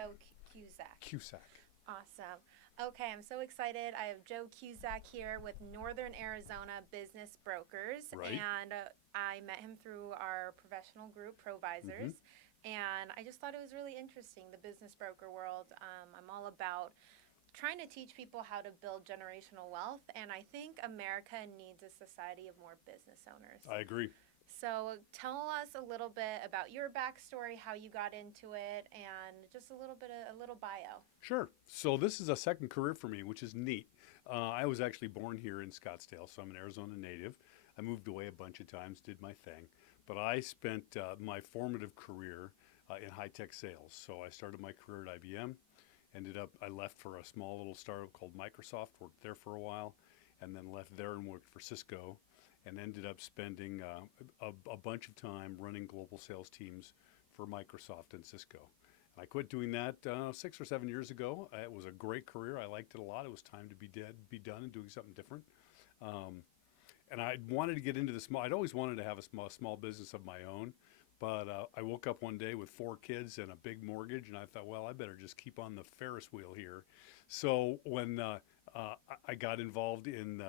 Joe Cusack. Cusack. Awesome. Okay, I'm so excited. I have Joe Cusack here with Northern Arizona Business Brokers, Right. and I met him through our professional group, Mm-hmm. Provisors, and I just thought it was really interesting, the business broker world. I'm all about trying to teach people how to build generational wealth, and I think America needs a society of more business owners. I agree. So tell us a little bit about your backstory, how you got into it, and just a little bit of a little bio. Sure. So this is a second career for me, which is neat. I was actually born here in Scottsdale, so I'm an Arizona native. I moved away a bunch of times, did my thing, but I spent my formative career in high tech sales. So I started my career at IBM. I left for a small little startup called Microsoft, worked there for a while, and then left there and worked for Cisco, and ended up spending a bunch of time running global sales teams for Microsoft and Cisco. I quit doing that 6 or 7 years ago. It was a great career. I liked it a lot. It was time to be done, and doing something different. Um, and I wanted to get into the small. I'd always wanted to have a small business of my own, but I woke up one day with 4 kids and a big mortgage, and I thought, well, I better just keep on the Ferris wheel here. So when I got involved in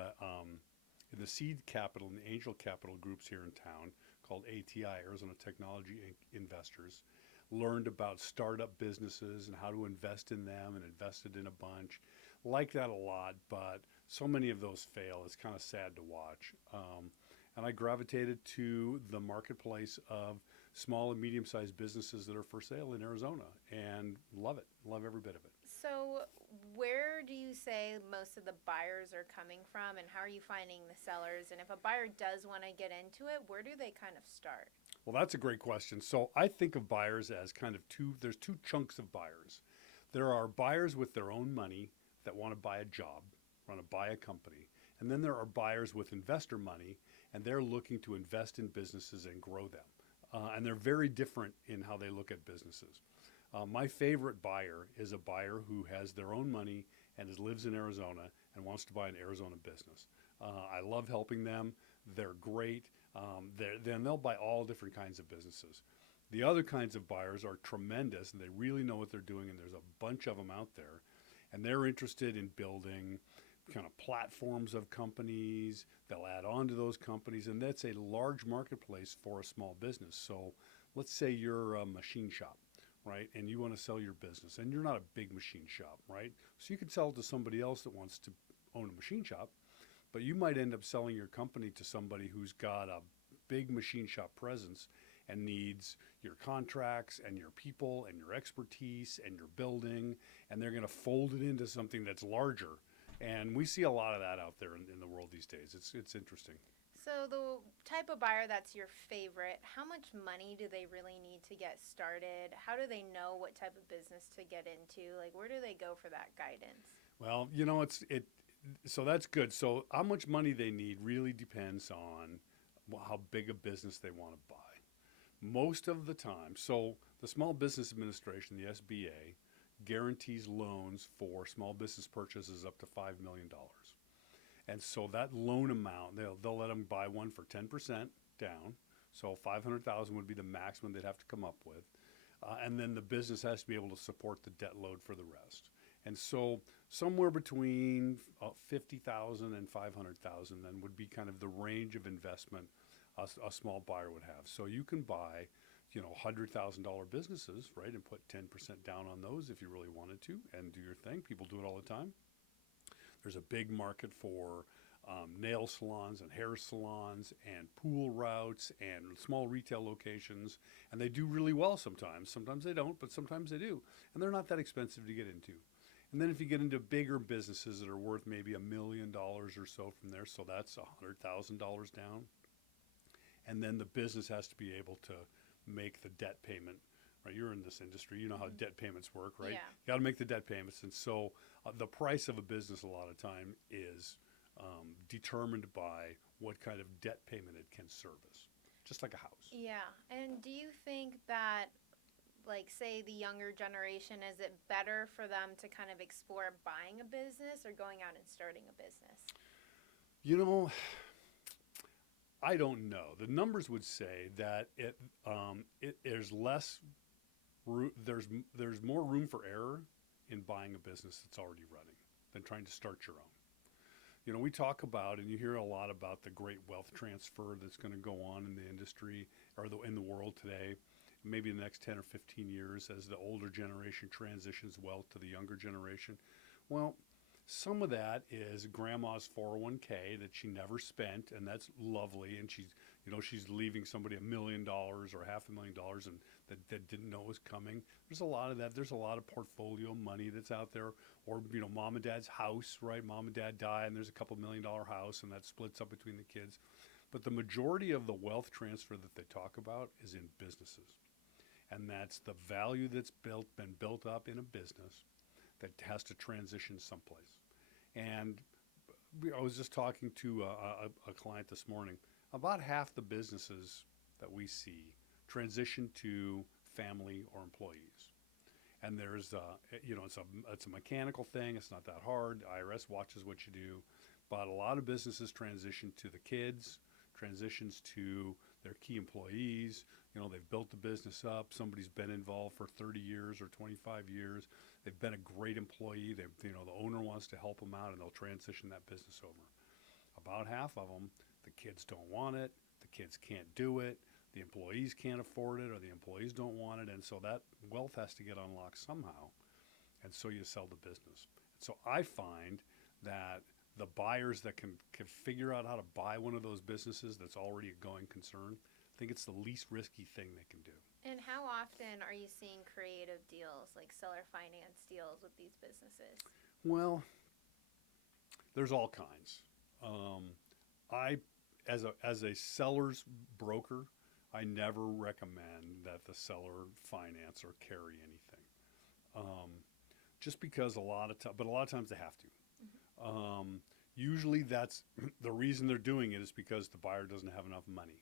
the seed capital and the angel capital groups here in town called ATI, Arizona Technology Investors, learned about startup businesses and how to invest in them, and invested in a bunch. Like that a lot, but so many of those fail. It's kind of sad to watch. And I gravitated to the marketplace of small and medium sized businesses that are for sale in Arizona, and love it. Love every bit of it. So, where do you say most of the buyers are coming from, and how are you finding the sellers? And if a buyer does want to get into it, where do they kind of start? Well, that's a great question. So I think of buyers as kind of there's two chunks of buyers. There are buyers with their own money that want to buy a job, want to buy a company. And then there are buyers with investor money, and they're looking to invest in businesses and grow them. And they're very different in how they look at businesses. My favorite buyer is a buyer who has their own money and lives in Arizona and wants to buy an Arizona business. I love helping them. They're great. Then they'll buy all different kinds of businesses. The other kinds of buyers are tremendous, and they really know what they're doing, and there's a bunch of them out there. And they're interested in building kind of platforms of companies. They'll add on to those companies, and that's a large marketplace for a small business. So let's say you're a machine shop, right? And you want to sell your business, and you're not a big machine shop, right? So you could sell it to somebody else that wants to own a machine shop, but you might end up selling your company to somebody who's got a big machine shop presence and needs your contracts and your people and your expertise and your building, and they're going to fold it into something that's larger. And we see a lot of that out there in the world these days. It's interesting. So, the type of buyer that's your favorite, how much money do they really need to get started? How do they know what type of business to get into? Like, where do they go for that guidance? Well, so that's good. So how much money they need really depends on how big a business they want to buy. Most of the time, so the Small Business Administration, the SBA, guarantees loans for small business purchases up to $5 million. And so that loan amount, they'll let them buy one for 10% down. So 500,000 would be the maximum they'd have to come up with. And then the business has to be able to support the debt load for the rest. And so somewhere between 50,000 and 500,000 then would be kind of the range of investment a small buyer would have. So you can buy, $100,000 businesses, right, and put 10% down on those if you really wanted to, and do your thing. People do it all the time. There's a big market for nail salons and hair salons and pool routes and small retail locations, and they do really well sometimes. Sometimes they don't, but sometimes they do, and they're not that expensive to get into. And then if you get into bigger businesses that are worth maybe $1 million or so from there, so that's $100,000 down, and then the business has to be able to make the debt payment. Right, you're in this industry. You know how debt payments work, right? Yeah. You got to make the debt payments, and so the price of a business a lot of time is determined by what kind of debt payment it can service, just like a house. Yeah. And do you think that, like, say the younger generation, is it better for them to kind of explore buying a business or going out and starting a business? You know, I don't know. The numbers would say that there's less there's more room for error in buying a business that's already running than trying to start your own. You know, we talk about, and you hear a lot about the great wealth transfer that's going to go on in the industry or in the world today, maybe in the next 10 or 15 years as the older generation transitions wealth to the younger generation. Well, some of that is grandma's 401k that she never spent, and that's lovely. And she's leaving somebody $1 million or $500,000 and that didn't know was coming. There's a lot of that. There's a lot of portfolio money that's out there, or mom and dad's house, right? Mom and dad die, and there's a couple $1 million house, and that splits up between the kids. But the majority of the wealth transfer that they talk about is in businesses, and that's the value that's been built up in a business that has to transition someplace. And I was just talking to a client this morning. About half the businesses that we see transition to family or employees. And there's, it's a mechanical thing. It's not that hard. The IRS watches what you do. But a lot of businesses transition to the kids, transitions to their key employees. They've built the business up. Somebody's been involved for 30 years or 25 years. They've been a great employee. The owner wants to help them out, and they'll transition that business over. About half of them, the kids don't want it. The kids can't do it. The employees can't afford it, or the employees don't want it. And so that wealth has to get unlocked somehow. And so you sell the business. So I find that the buyers that can figure out how to buy one of those businesses that's already a going concern, I think it's the least risky thing they can do. And how often are you seeing creative deals, like seller finance deals with these businesses? Well, there's all kinds. As a seller's broker, I never recommend that the seller finance or carry anything. Just because a lot of times they have to. Mm-hmm. Usually that's the reason they're doing it is because the buyer doesn't have enough money.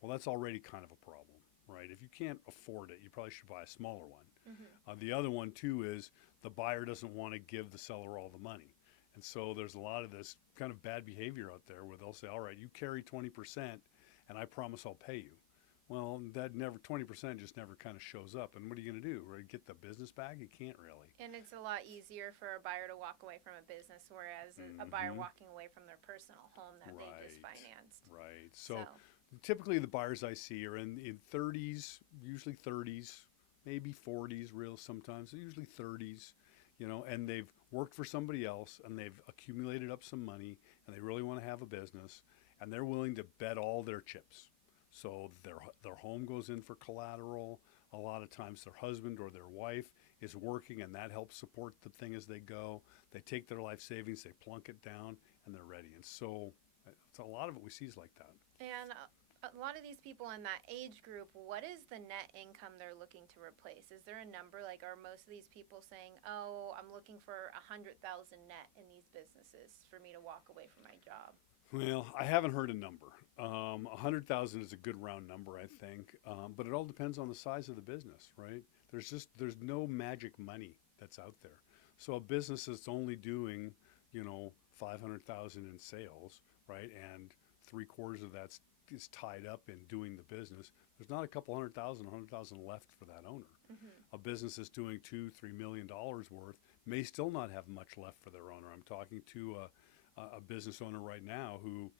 Well, that's already kind of a problem, right? If you can't afford it, you probably should buy a smaller one. Mm-hmm. The other one too is the buyer doesn't want to give the seller all the money. And so there's a lot of this kind of bad behavior out there where they'll say, all right, you carry 20% and I promise I'll pay you. Well, that 20% just never kind of shows up. And what are you going to do? Right? Get the business back? You can't really. And it's a lot easier for a buyer to walk away from a business, whereas a buyer walking away from their personal home that they just financed. Right. So typically the buyers I see are in 30s, usually 30s, maybe 40s, real sometimes, usually 30s, and they've worked for somebody else and they've accumulated up some money and they really want to have a business and they're willing to bet all their chips. So their home goes in for collateral. A lot of times their husband or their wife is working and that helps support the thing as they go. They take their life savings, they plunk it down, and they're ready. And so it's a lot of what we see is like that. And a lot of these people in that age group, what is the net income they're looking to replace? Is there a number? Like, are most of these people saying, oh, I'm looking for 100,000 net in these businesses for me to walk away from my job? Well, I haven't heard a number. 100,000 is a good round number, I think, but it all depends on the size of the business, right? There's no magic money that's out there. So a business that's only doing, 500,000 in sales, right, and 3/4 of that is tied up in doing the business. There's not a couple 100,000 left for that owner. Mm-hmm. A business that's doing $2-3 million worth may still not have much left for their owner. I'm talking to a business owner right now who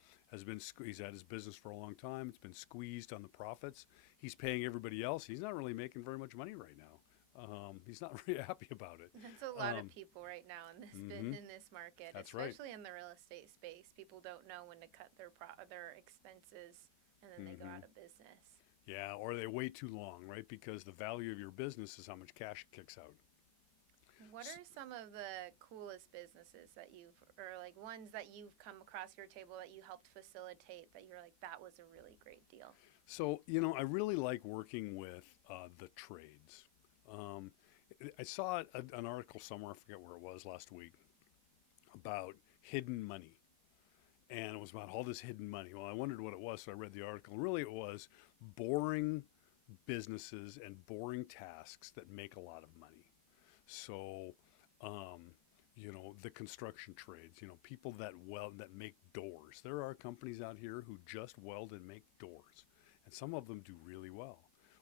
he's had his business for a long time. It's been squeezed on the profits. He's paying everybody else. He's not really making very much money right now. He's not really happy about it. That's a lot of people right now in this in this market, That's especially in the real estate space. People don't know when to cut their expenses, and then they go out of business. Yeah, or they wait too long, right? Because the value of your business is how much cash it kicks out. What are some of the coolest businesses that ones that you've come across your table that you helped facilitate that you're like, that was a really great deal? So, I really like working with the trades. I saw an article somewhere, I forget where it was last week, about hidden money. And it was about all this hidden money. Well, I wondered what it was, so I read the article. And really it was boring businesses and boring tasks that make a lot of money. So, the construction trades, people that make doors. There are companies out here who just weld and make doors. And some of them do really well.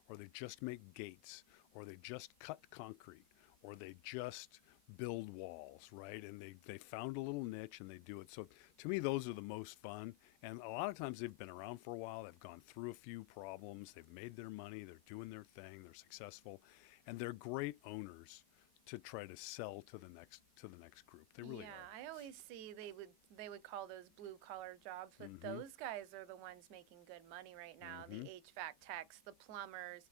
Or they just make gates. or they just cut concrete, or they just build walls, right? And they found a little niche and they do it. So to me, those are the most fun. And a lot of times they've been around for a while. They've gone through a few problems. They've made their money. They're doing their thing. They're successful, and they're great owners to try to sell to the next group. They really Yeah, are. I always see they would call those blue collar jobs, but Mm-hmm. those guys are the ones making good money right now. The Mm-hmm. HVAC techs, the plumbers,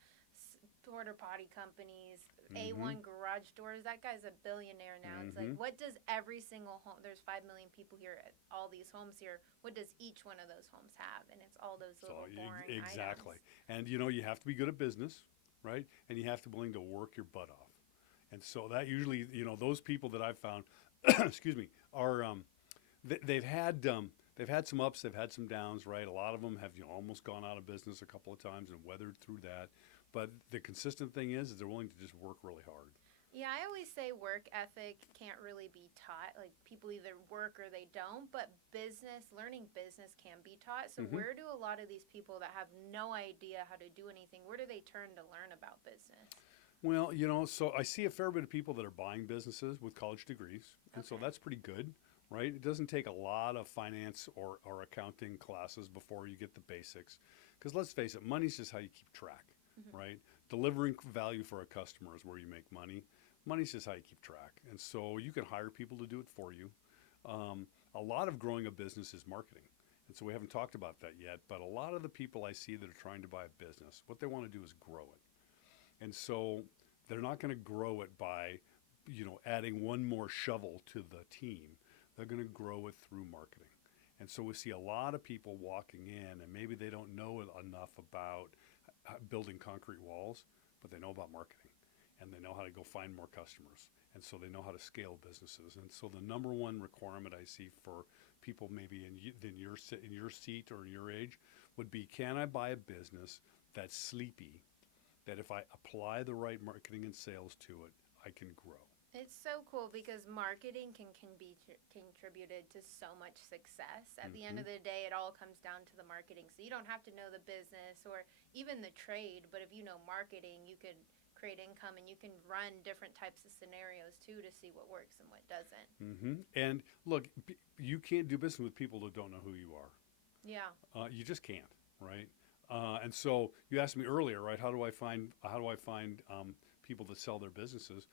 porta potty companies, Mm-hmm. A1 garage doors. That guy's a billionaire now. It's like, Mm-hmm. what does every single home? There's 5 million people here. All these homes here. What does each one of those homes have? And it's all those So little boring exactly. items. And you have to be good at business, right? And you have to be willing to work your butt off. And so that usually, those people that I've found, excuse me, are they've had some ups, they've had some downs, right? A lot of them have almost gone out of business a couple of times and weathered through that. But the consistent thing is they're willing to just work really hard. Yeah, I always say work ethic can't really be taught. Like people either work or they don't, but learning business can be taught. So Hmm. where do a lot of these people that have no idea how to do anything, where do they turn to learn about business? Well, so I see a fair bit of people that are buying businesses with college degrees, and so Okay. that's pretty good, right? It doesn't take a lot of finance or accounting classes before you get the basics. Because let's face it, money's just how you keep track, Hmm. right? Delivering value for a customer is where you make money. Money's just how you keep track. And so you can hire people to do it for you. A lot of growing a business is marketing. And so we haven't talked about that yet, but a lot of the people I see that are trying to buy a business, what they want to do is grow it. And so they're not going to grow it by, adding one more shovel to the team. They're going to grow it through marketing. And so we see a lot of people walking in, and maybe they don't know enough about building concrete walls, but they know about marketing, and they know how to go find more customers. And so they know how to scale businesses. And so the number one requirement I see for people maybe in your seat or in your age would be, can I buy a business that's sleepy, that if I apply the right marketing and sales to it, I can grow. It's so cool because marketing can be contributed to so much success. At the end Mm-hmm. of the day, it all comes down to the marketing. So you don't have to know the business or even the trade, but if you know marketing, you could create income and you can run different types of scenarios too to see what works and what doesn't. Mm-hmm. And look, you can't do business with people that don't know who you are. Yeah. You just can't, right? And so you asked me earlier, right? How do I find people that sell their businesses?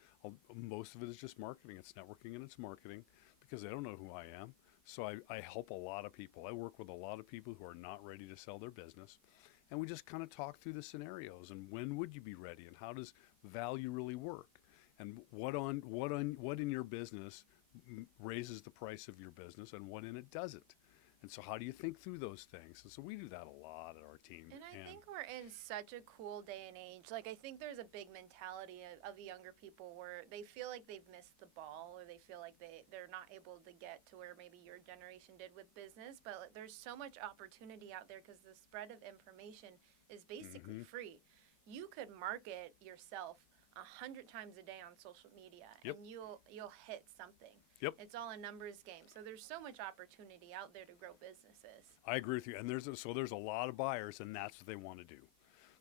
Most of it is just marketing. It's networking and it's marketing because they don't know who I am. So I help a lot of people. I work with a lot of people who are not ready to sell their business, and we just kind of talk through the scenarios and when would you be ready and how does value really work and what in your business raises the price of your business and what in it doesn't. And so how do you think through those things? And so we do that a lot at our team. And I And think we're in such a cool day and age. Like, I think there's a big mentality of the younger people where they feel like they've missed the ball or they feel like they're not able to get to where maybe your generation did with business. But like, there's so much opportunity out there because the spread of information is basically mm-hmm, free. You could market yourself 100 times a day on social media yep, and you'll hit something. yep, It's all a numbers game. So there's so much opportunity out there to grow businesses. I agree with you. And there's a lot of buyers, and that's what they want to do.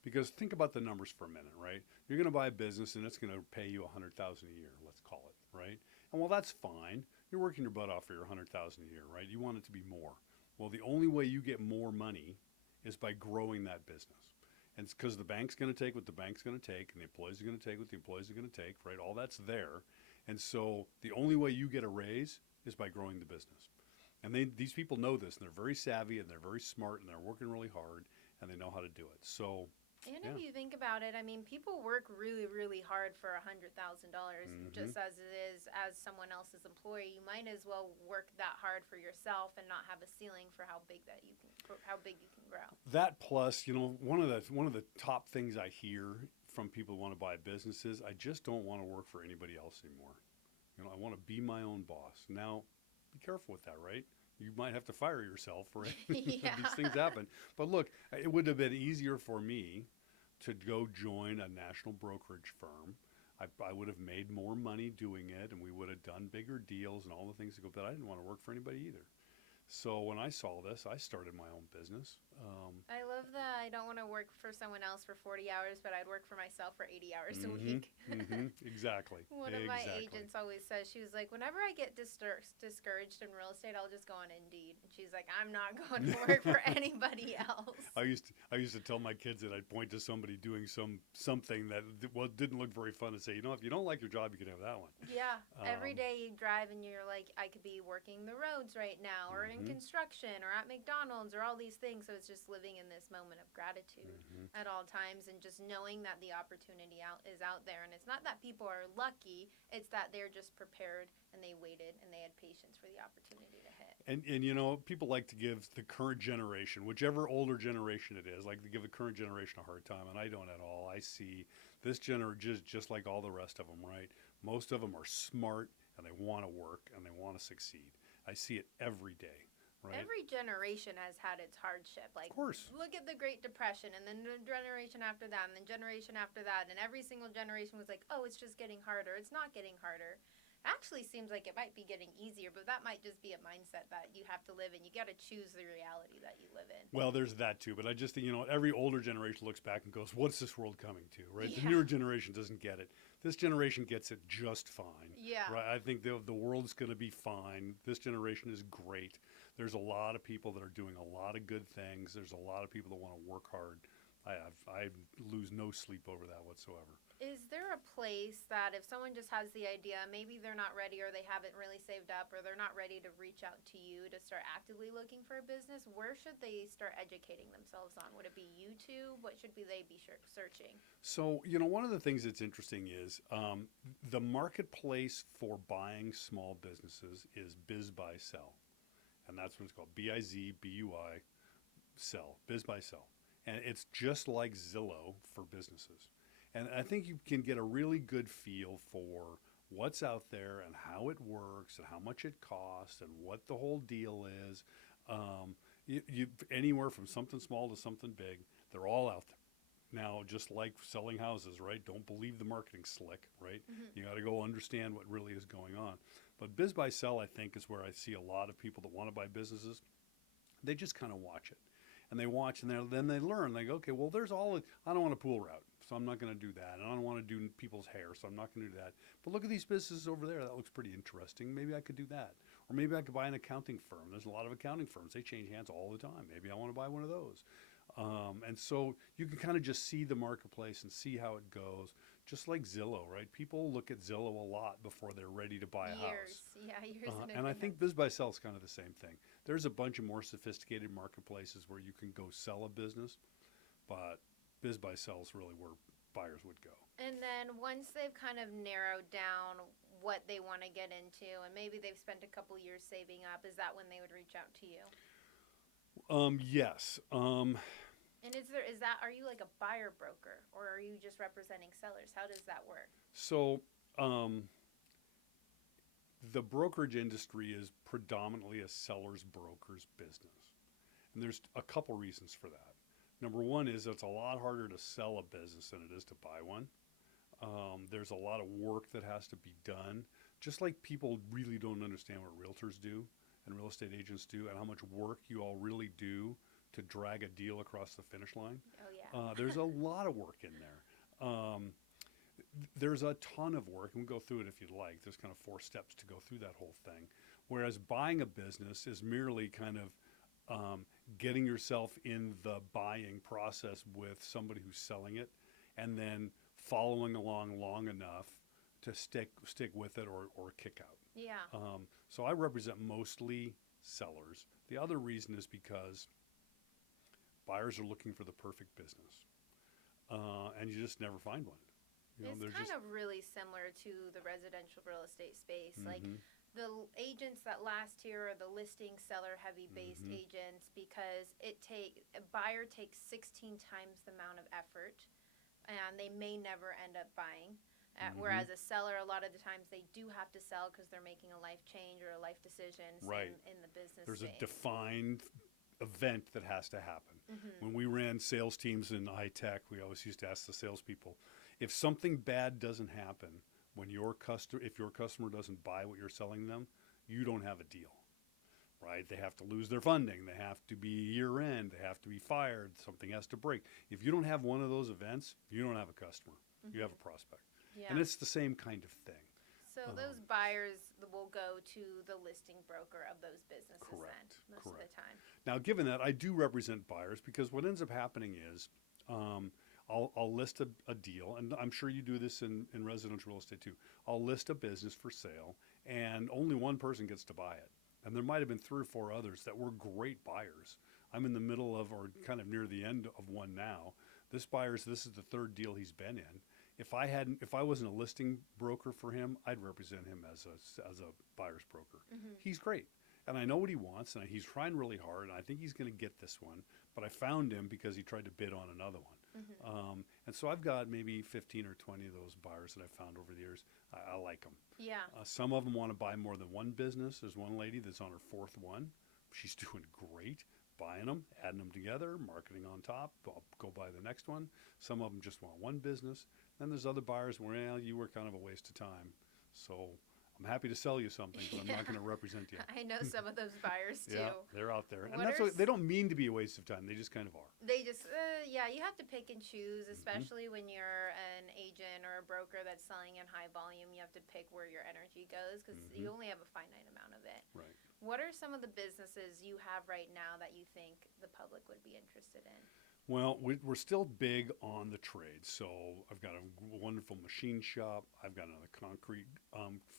Because think about the numbers for a minute, right? You're going to buy a business, and it's going to pay you $100,000 a year. Let's call it, right? And well, that's fine. You're working your butt off for your $100,000 a year, right? You want it to be more. Well, the only way you get more money is by growing that business. And it's because the bank's going to take what the bank's going to take, and the employees are going to take what the employees are going to take, right? All that's there. And so the only way you get a raise is by growing the business. And these people know this, and they're very savvy, and they're very smart, and they're working really hard, and they know how to do it. So, And yeah. if you think about it, I mean, people work really, really hard for $100,000 Mm-hmm. just as it is as someone else's employee. You might as well work that hard for yourself and not have a ceiling for how big you can grow. That plus, one of the top things I hear from people who want to buy businesses, I just don't want to work for anybody else anymore. I want to be my own boss. Now, be careful with that, right? You might have to fire yourself, right? Yeah. These things happen. But look, it would have been easier for me to go join a national brokerage firm. I would have made more money doing it, and we would have done bigger deals and all the things that go. But I didn't want to work for anybody either. So when I saw this, I started my own business, I love that. I don't want to work for someone else for 40 hours, but I'd work for myself for 80 hours a week. Exactly. One of my agents always says, she was like, whenever I get discouraged in real estate, I'll just go on Indeed. And she's like, I'm not going to work for anybody else. I used to tell my kids that I'd point to somebody doing something that didn't look very fun and say, if you don't like your job, you can have that one. Yeah. Every day you drive and you're like, I could be working the roads right now, or in construction, or at McDonald's, or all these things. So it's just living in this moment of gratitude at all times, and just knowing that the opportunity is out there. And it's not that people are lucky, it's that they're just prepared and they waited and they had patience for the opportunity to hit. And people like to give the current generation, whichever older generation it is, like to give the current generation a hard time, and I don't at all. I see this generation just like all the rest of them, right? Most of them are smart and they want to work and they want to succeed. I see it every day. Right. Every generation has had its hardship. Like, of course. Look at the Great Depression, and then the generation after that, and then generation after that, and every single generation was like, oh, it's just getting harder. It's not getting harder. Actually seems like it might be getting easier, but that might just be a mindset that you have to live in. You got to choose the reality that you live in. Well, there's that too, but I just think, every older generation looks back and goes, what's this world coming to, right? Yeah. The newer generation doesn't get it. This generation gets it just fine. Yeah. Right? I think the world's going to be fine. This generation is great. There's a lot of people that are doing a lot of good things. There's a lot of people that want to work hard. I lose no sleep over that whatsoever. Is there a place that if someone just has the idea, maybe they're not ready, or they haven't really saved up, or they're not ready to reach out to you to start actively looking for a business, where should they start educating themselves on? Would it be YouTube? What should they be searching? So, one of the things that's interesting is the marketplace for buying small businesses is Biz Buy Sell. And that's what it's called, BIZBUI Sell, Biz Buy Sell. And it's just like Zillow for businesses. And I think you can get a really good feel for what's out there and how it works and how much it costs and what the whole deal is. Anywhere from something small to something big, they're all out there. Now, just like selling houses, right? Don't believe the marketing slick, right? You got to go understand what really is going on. But Biz Buy Sell, I think, is where I see a lot of people that want to buy businesses. They just kind of watch it. And they watch and then they learn. They go, okay, well, I don't want a pool route, so I'm not going to do that. And I don't want to do people's hair, so I'm not going to do that. But look at these businesses over there. That looks pretty interesting. Maybe I could do that. Or maybe I could buy an accounting firm. There's a lot of accounting firms. They change hands all the time. Maybe I want to buy one of those. And so you can kind of just see the marketplace and see how it goes. Just like Zillow, right? People look at Zillow a lot before they're ready to buy a house. Years. And I think Biz Buy Sell is kind of the same thing. There's a bunch of more sophisticated marketplaces where you can go sell a business, but Biz Buy Sell is really where buyers would go. And then once they've kind of narrowed down what they want to get into, and maybe they've spent a couple years saving up, is that when they would reach out to you? Yes. And are you like a buyer broker, or are you just representing sellers? How does that work? So, the brokerage industry is predominantly a seller's broker's business. And there's a couple reasons for that. Number one is it's a lot harder to sell a business than it is to buy one. There's a lot of work that has to be done. Just like people really don't understand what realtors do and real estate agents do and how much work you all really do to drag a deal across the finish line. Oh, yeah. There's a lot of work in there. There's a ton of work, and we'll go through it if you'd like. There's kind of 4 steps to go through that whole thing. Whereas buying a business is merely kind of getting yourself in the buying process with somebody who's selling it, and then following along long enough to stick with it or kick out. Yeah. So I represent mostly sellers. The other reason is because buyers are looking for the perfect business, and you just never find one. It's kind of really similar to the residential real estate space. Like the agents that last here are the listing seller heavy based agents, because a buyer takes 16 times the amount of effort, and they may never end up buying. Whereas a seller, a lot of the times they do have to sell because they're making a life change or a life decision in the business. There's space. a defined event that has to happen. When we ran sales teams in high tech, we always used to ask the salespeople, if something bad doesn't happen if your customer doesn't buy what you're selling them, you don't have a deal. right? They have to lose their funding. They have to be year end. They have to be fired. Something has to break. If you don't have one of those events, you don't have a customer. Mm-hmm. You have a prospect. Yeah. And it's the same kind of thing. So those buyers will go to the listing broker of those businesses Correct. then, most Correct. of the time. Now, given that, I do represent buyers because what ends up happening is I'll list a deal, and I'm sure you do this in residential real estate too. I'll list a business for sale, and only one person gets to buy it. And there might have been 3 or 4 others that were great buyers. I'm in the middle of, or kind of near the end of one now. This is the 3rd deal he's been in. If I wasn't a listing broker for him, I'd represent him as a buyer's broker. Mm-hmm. He's great, and I know what he wants, and he's trying really hard, and I think he's going to get this one. But I found him because he tried to bid on another one. Mm-hmm. And so I've got maybe 15 or 20 of those buyers that I've found over the years. I like them. Yeah. Some of them want to buy more than one business. There's one lady that's on her 4th one. She's doing great, buying them, adding them together, marketing on top. I'll go buy the next one. Some of them just want one business. Then there's other buyers where, well, you were kind of a waste of time. So I'm happy to sell you something, but I'm not going to represent you. I know some of those buyers too. Yeah, they're out there. And What that's are what, they don't mean to be a waste of time. They just kind of are. They just, yeah, you have to pick and choose, especially when you're an agent or a broker that's selling in high volume. You have to pick where your energy goes because you only have a finite amount of it. Right. What are some of the businesses you have right now that you think the public would be interested in? Well, we're still big on the trades. So I've got a wonderful machine shop. I've got another concrete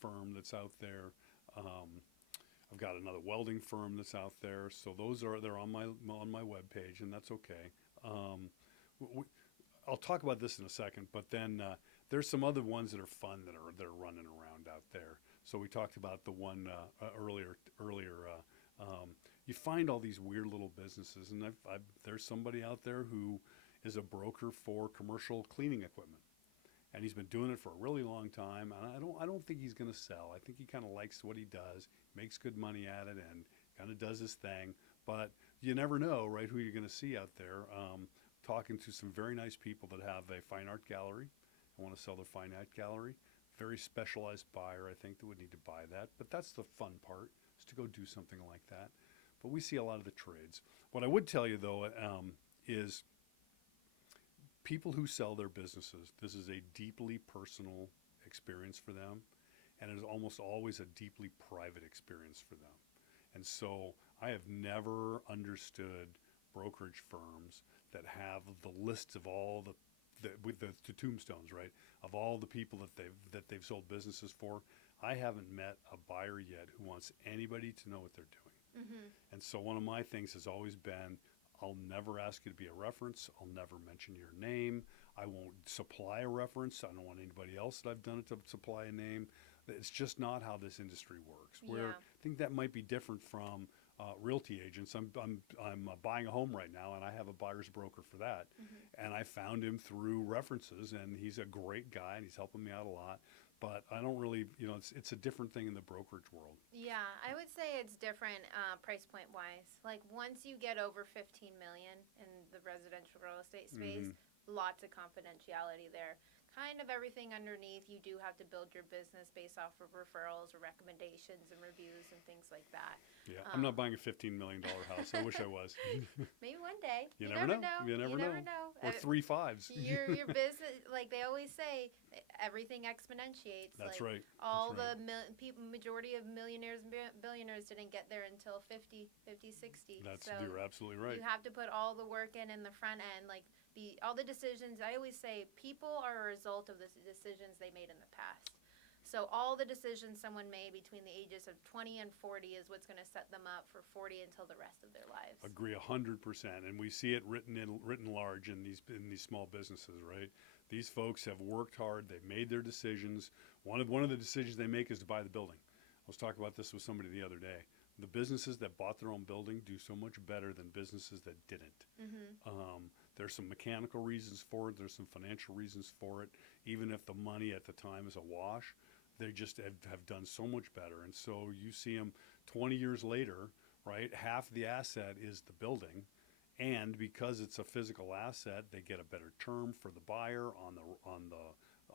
firm that's out there. I've got another welding firm that's out there. So they're on my webpage, and that's okay. I'll talk about this in a second, but then there's some other ones that are fun that are running around out there. So we talked about the one earlier. You find all these weird little businesses, and there's somebody out there who is a broker for commercial cleaning equipment, and he's been doing it for a really long time. And I don't think he's going to sell. I think he kind of likes what he does, makes good money at it, and kind of does his thing. But you never know, right? Who you're going to see out there. Talking to some very nice people that have a fine art gallery. I want to sell their fine art gallery. Very specialized buyer, I think, that would need to buy that. But that's the fun part, is to go do something like that. But we see a lot of the trades. What I would tell you, though, is people who sell their businesses, this is a deeply personal experience for them, and it is almost always a deeply private experience for them. And so I have never understood brokerage firms that have the lists of all with the tombstones, right, of all the people that they've sold businesses for. I haven't met a buyer yet who wants anybody to know what they're doing. Mm-hmm. And so one of my things has always been, I'll never ask you to be a reference. I'll never mention your name. I won't supply a reference. I don't want anybody else that I've done it to supply a name. It's just not how this industry works. Where I think that might be different from realty agents. I'm buying a home right now, and I have a buyer's broker for that. Mm-hmm. And I found him through references, and he's a great guy, and he's helping me out a lot. But I don't really, it's a different thing in the brokerage world. Yeah, I would say it's different price point wise. Like once you get over 15 million in the residential real estate space, lots of confidentiality there. Kind of everything underneath, you do have to build your business based off of referrals or recommendations and reviews and things like that. Yeah, I'm not buying a $15 million house. I wish I was. Maybe one day. You never know. You never know. Or 3 5s. Your business, like they always say, everything exponentiates. That's like, right. All the majority of millionaires and billionaires didn't get there until 50, 60. You're absolutely right. You have to put all the work in the front end, like all the decisions. I always say people are a result of the decisions they made in the past. So all the decisions someone made between the ages of 20 and 40 is what's going to set them up for 40 until the rest of their lives. Agree 100%, and we see it written large in these small businesses, right? These folks have worked hard. They've made their decisions. One of the decisions they make is to buy the building. I was talking about this with somebody the other day. The businesses that bought their own building do so much better than businesses that didn't. Mm-hmm. There's some mechanical reasons for it. There's some financial reasons for it. Even if the money at the time is a wash, they just have done so much better. And so you see them 20 years later, right? Half the asset is the building. And because it's a physical asset, they get a better term for the buyer on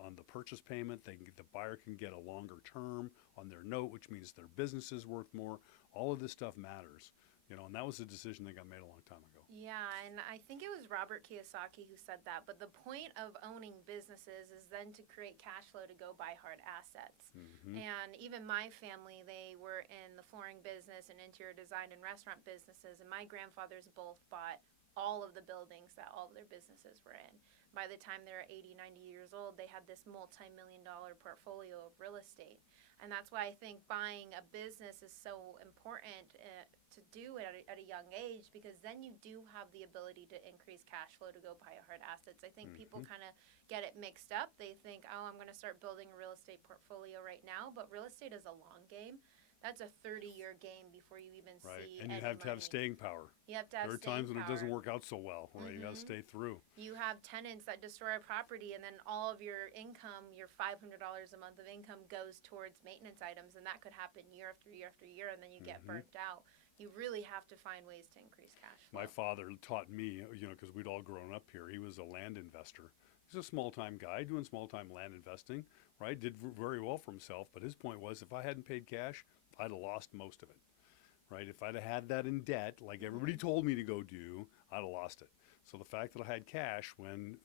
on the purchase payment. The buyer can get a longer term on their note, which means their business is worth more. All of this stuff matters, and that was a decision that got made a long time ago. Yeah, and I think it was Robert Kiyosaki who said that. But the point of owning businesses is then to create cash flow to go buy hard assets. Mm-hmm. And even my family, they were in the flooring business and interior design and restaurant businesses. And my grandfathers both bought all of the buildings that all of their businesses were in. By the time they were 80, 90 years old, they had this multi-million-dollar portfolio of real estate. And that's why I think buying a business is so important to do it at a young age, because then you do have the ability to increase cash flow to go buy hard assets. I think people kind of get it mixed up. They think, oh, I'm going to start building a real estate portfolio right now. But real estate is a long game. That's a 30-year game before you even see And you any have to have money. staying power. You have to have There are staying times when it power. doesn't work out so well, right? You got to stay through. You have tenants that destroy a property, and then all of your income, your $500 a month of income, goes towards maintenance items, and that could happen year after year after year, and then you get burnt out. You really have to find ways to increase cash flow. My father taught me, because we'd all grown up here. He was a land investor. He's a small-time guy doing small-time land investing, right? Did very well for himself, but his point was, if I hadn't paid cash, I'd have lost most of it, right? If I'd have had that in debt, like everybody told me to go do, I'd have lost it. So the fact that I had cash when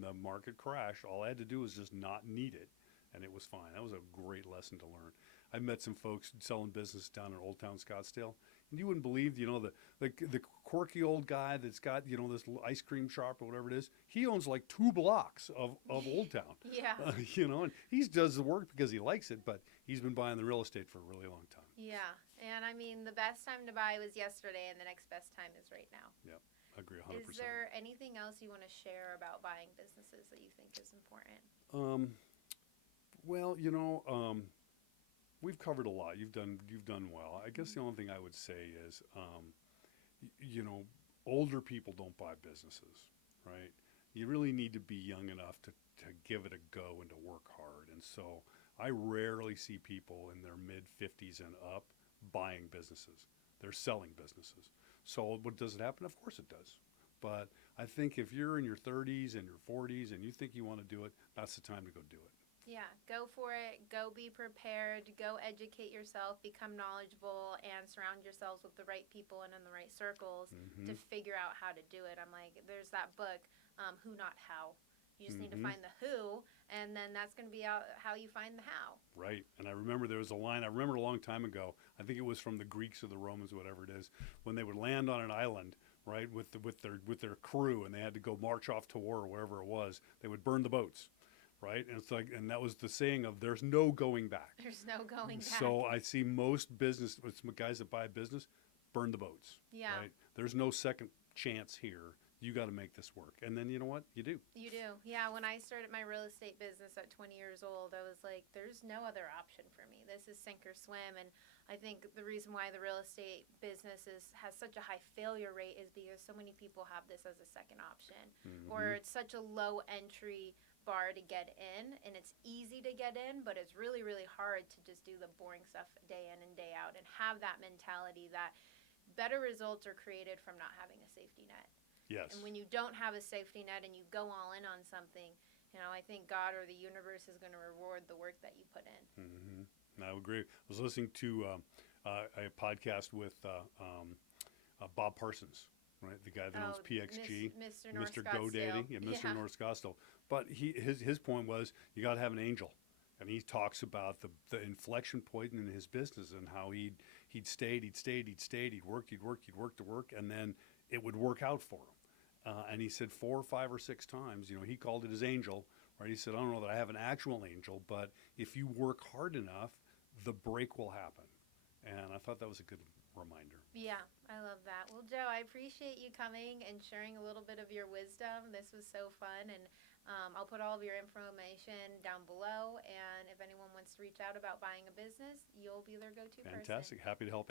the market crashed, all I had to do was just not need it, and it was fine. That was a great lesson to learn. I met some folks selling business down in Old Town Scottsdale, and you wouldn't believe, the quirky old guy that's got, this ice cream shop or whatever it is. He owns like 2 blocks of Old Town. Yeah. And he does the work because he likes it, but he's been buying the real estate for a really long time. Yeah, and I mean, the best time to buy was yesterday, and the next best time is right now. Yep, I agree 100%. Is there anything else you want to share about buying businesses that you think is important? Well, we've covered a lot. You've done well. I guess the only thing I would say is, older people don't buy businesses, right? You really need to be young enough to give it a go and to work hard. And so I rarely see people in their mid-50s and up buying businesses. They're selling businesses. So what does it happen? Of course it does. But I think if you're in your 30s and your 40s and you think you want to do it, that's the time to go do it. Yeah, go for it. Go be prepared. Go educate yourself. Become knowledgeable and surround yourselves with the right people and in the right circles to figure out how to do it. I'm like, there's that book, Who Not How. You just need to find the who, and then that's going to be how you find the how. Right. And I remember there was a line, I remember a long time ago, I think it was from the Greeks or the Romans, whatever it is, when they would land on an island, right, with their crew, and they had to go march off to war or wherever it was, they would burn the boats. Right, and it's like, and that was the saying of "there's no going back." There's no going back. So I see most guys that buy a business burn the boats. Yeah. Right? There's no second chance here. You got to make this work, and then you know what you do. You do, yeah. When I started my real estate business at 20 years old, I was like, "There's no other option for me. This is sink or swim." And I think the reason why the real estate business has such a high failure rate is because so many people have this as a second option, or it's such a low entry bar to get in, and it's easy to get in, but it's really, really hard to just do the boring stuff day in and day out and have that mentality that better results are created from not having a safety net. Yes. And when you don't have a safety net and you go all in on something, I think God or the universe is going to reward the work that you put in. I agree. I was listening to a podcast with Bob Parsons, right? The guy that owns PXG, Mr. GoDaddy, Mr. North Scottsdale. But his point was you got to have an angel, and he talks about the inflection point in his business and how he'd stayed, he'd worked, and then it would work out for him. And he said 4 or 5 or 6 times, he called it his angel, right? He said, I don't know that I have an actual angel, but if you work hard enough, the break will happen. And I thought that was a good reminder. Yeah, I love that. Well, Joe, I appreciate you coming and sharing a little bit of your wisdom. This was so fun, and I'll put all of your information down below, and if anyone wants to reach out about buying a business, you'll be their go-to person. Fantastic. Happy to help